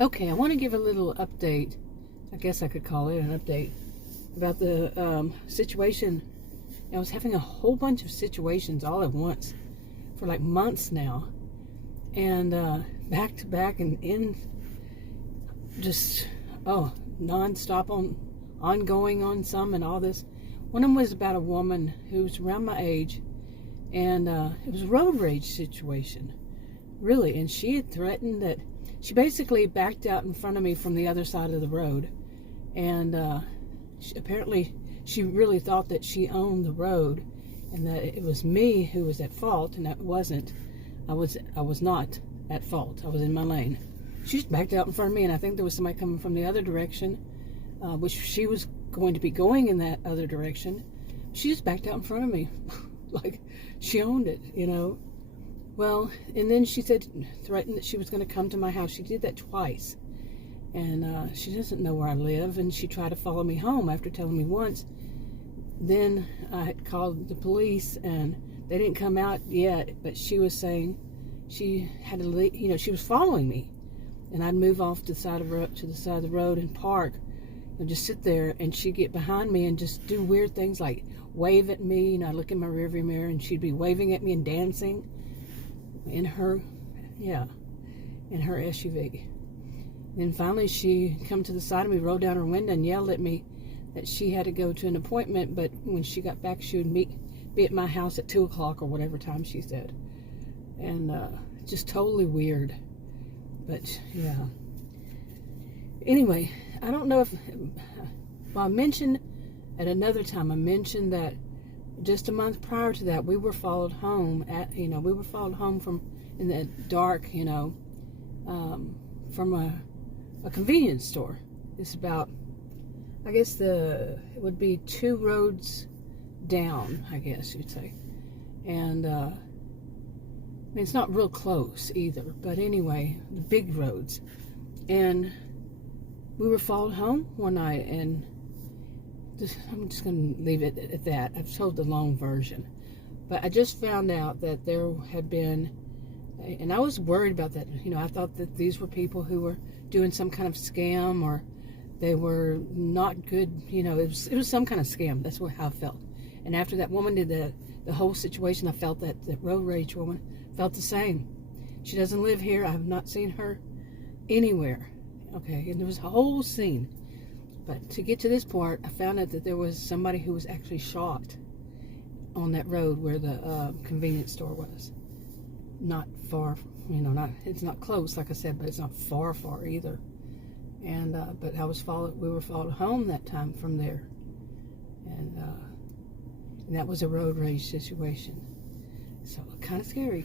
Okay, I want to give a little update. I guess I could call it an update about the situation. I was having a whole bunch of situations all at once for like months now, and back to back and in just non-stop ongoing on some and all this. One of them was about a woman who was around my age, and it was a road rage situation, really. And she had threatened that she basically backed out in front of me from the other side of the road, and apparently she really thought that she owned the road and that it was me who was at fault, and that wasn't. I was not at fault. I was in my lane. She just backed out in front of me, and I think there was somebody coming from the other direction, which she was going to be going in that other direction. She just backed out in front of me like she owned it, you know. Well, and then she threatened that she was going to come to my house. She did that twice. And she doesn't know where I live, and she tried to follow me home after telling me once. Then I had called the police, and they didn't come out yet, but she was saying she had to leave, you know, she was following me. And I'd move off to the side of the road and park and just sit there, and she'd get behind me and just do weird things like wave at me. And I'd look in my rearview mirror, and she'd be waving at me and dancing in her SUV. Then finally she come to the side of me, rolled down her window, and yelled at me that she had to go to an appointment, but when she got back she would be at my house at 2 o'clock or whatever time she said. And just totally weird. But yeah. Anyway, I don't know if I mentioned at another time, I mentioned that just a month prior to that, we were followed home from in the dark, from a convenience store. It's about, I guess it would be 2 roads down, I guess you'd say. And I mean, it's not real close either, but anyway, the big roads. And we were followed home one night, and I'm just going to leave it at that. I've told the long version. But I just found out that there had been, and I was worried about that. I thought that these were people who were doing some kind of scam, or they were not good. It was some kind of scam. That's how I felt. And after that woman did the whole situation, I felt that the road rage woman felt the same. She doesn't live here. I have not seen her anywhere. Okay, and there was a whole scene. But to get to this part, I found out that there was somebody who was actually shot on that road where the convenience store was. Not far, it's not close, like I said, but it's not far either. And but we were followed home that time from there, and that was a road rage situation. So kind of scary,